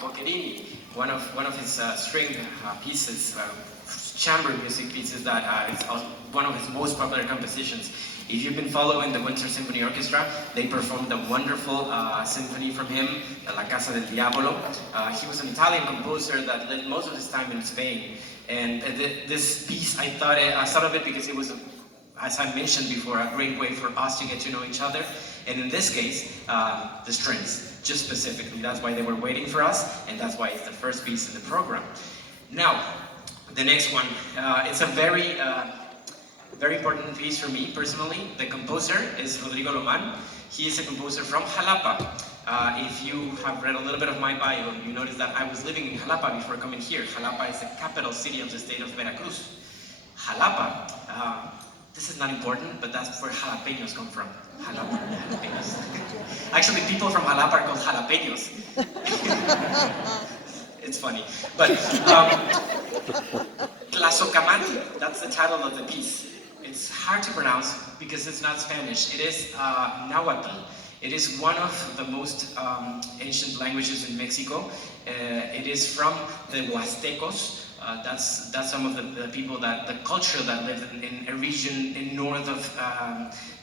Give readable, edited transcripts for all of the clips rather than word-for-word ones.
Boccherini, one of his string pieces, chamber music pieces that is one of his most popular compositions. If you've been following the Winter Symphony Orchestra, they performed a wonderful symphony from him, La Casa del Diavolo. He was an Italian composer that lived most of his time in Spain. And this piece, I thought of it because it was, as I mentioned before, a great way for us to get to know each other. And in this case, the strings, just specifically. That's why they were waiting for us, and that's why it's the first piece in the program. Now, the next one, it's a very important piece for me personally. The composer is Rodrigo Loman. He is a composer from Jalapa. If you have read a little bit of my bio, you notice that I was living in Jalapa before coming here. Jalapa is the capital city of the state of Veracruz. Jalapa, this is not important, but that's where jalapeños come from. Jalapa, jalapeños. Actually, people from Jalapa are called jalapeños. It's funny. But Tlazocamati, that's the title of the piece. It's hard to pronounce because it's not Spanish. It is Nahuatl. It is one of the most ancient languages in Mexico. It is from the Huastecos. That's some of the people the culture that lived in a region in north of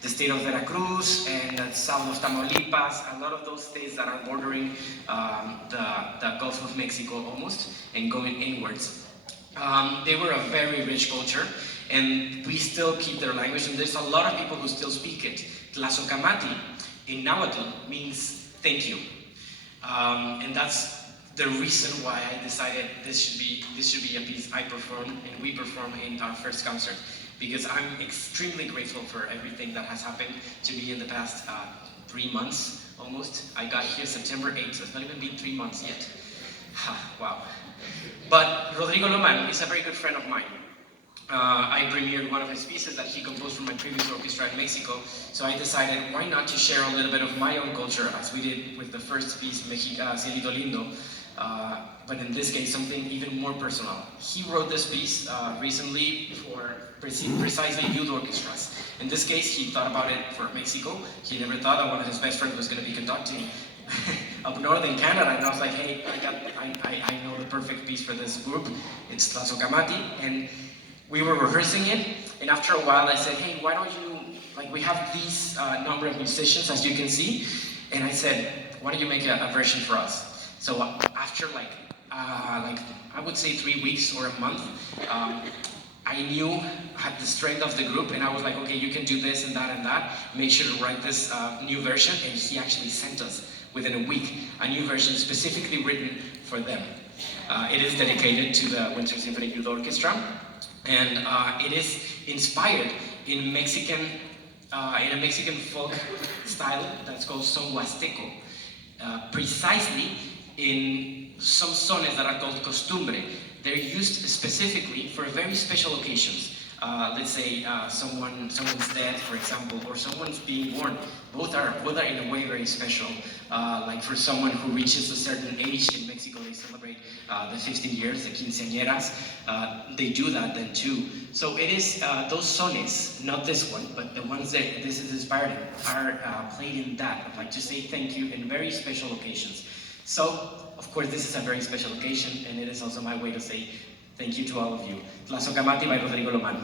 the state of Veracruz and south of Tamaulipas, a lot of those states that are bordering the Gulf of Mexico almost and going inwards. They were a very rich culture, and we still keep their language, and there's a lot of people who still speak it. Tlazocamati in Nahuatl means thank you, and that's the reason why I decided this should be a piece I perform and we perform in our first concert, because I'm extremely grateful for everything that has happened to me in the past 3 months almost. I got here September 8th, so it's not even been 3 months yet. Wow. But Rodrigo Loman is a very good friend of mine. I premiered one of his pieces that he composed for my previous orchestra in Mexico, so I decided why not to share a little bit of my own culture, as we did with the first piece, Cielito Lindo, but in this case something even more personal. He wrote this piece recently for precisely youth orchestras. In this case, he thought about it for Mexico. He never thought that one of his best friends was going to be conducting up north in Canada, and I was like, hey, I know the perfect piece for this group. It's Tlazocamati, and we were rehearsing it, and after a while I said, hey, why don't you, we have these number of musicians, as you can see, and I said, why don't you make a version for us? So after I would say 3 weeks or a month, I knew I had the strength of the group, and I was like, okay, you can do this and that, make sure to write this new version, and he actually sent us within a week a new version specifically written for them. It is dedicated to the Winter Symphony Youth Orchestra, and it is inspired in a Mexican folk style that's called son huasteco, precisely in some sones that are called costumbre. They're used specifically for very special occasions. Let's say someone's dead, for example, or someone's being born. Both are in a way very special. Like for someone who reaches a certain age in Mexico, they celebrate the 15 years, the quinceañeras. They do that then too. So it is those sones, not this one, but the ones that this is inspired in, are played in that, like to say thank you in very special occasions. So, of course, this is a very special occasion, and it is also my way to say thank you to all of you. Tlazocamati by Rodrigo Loman.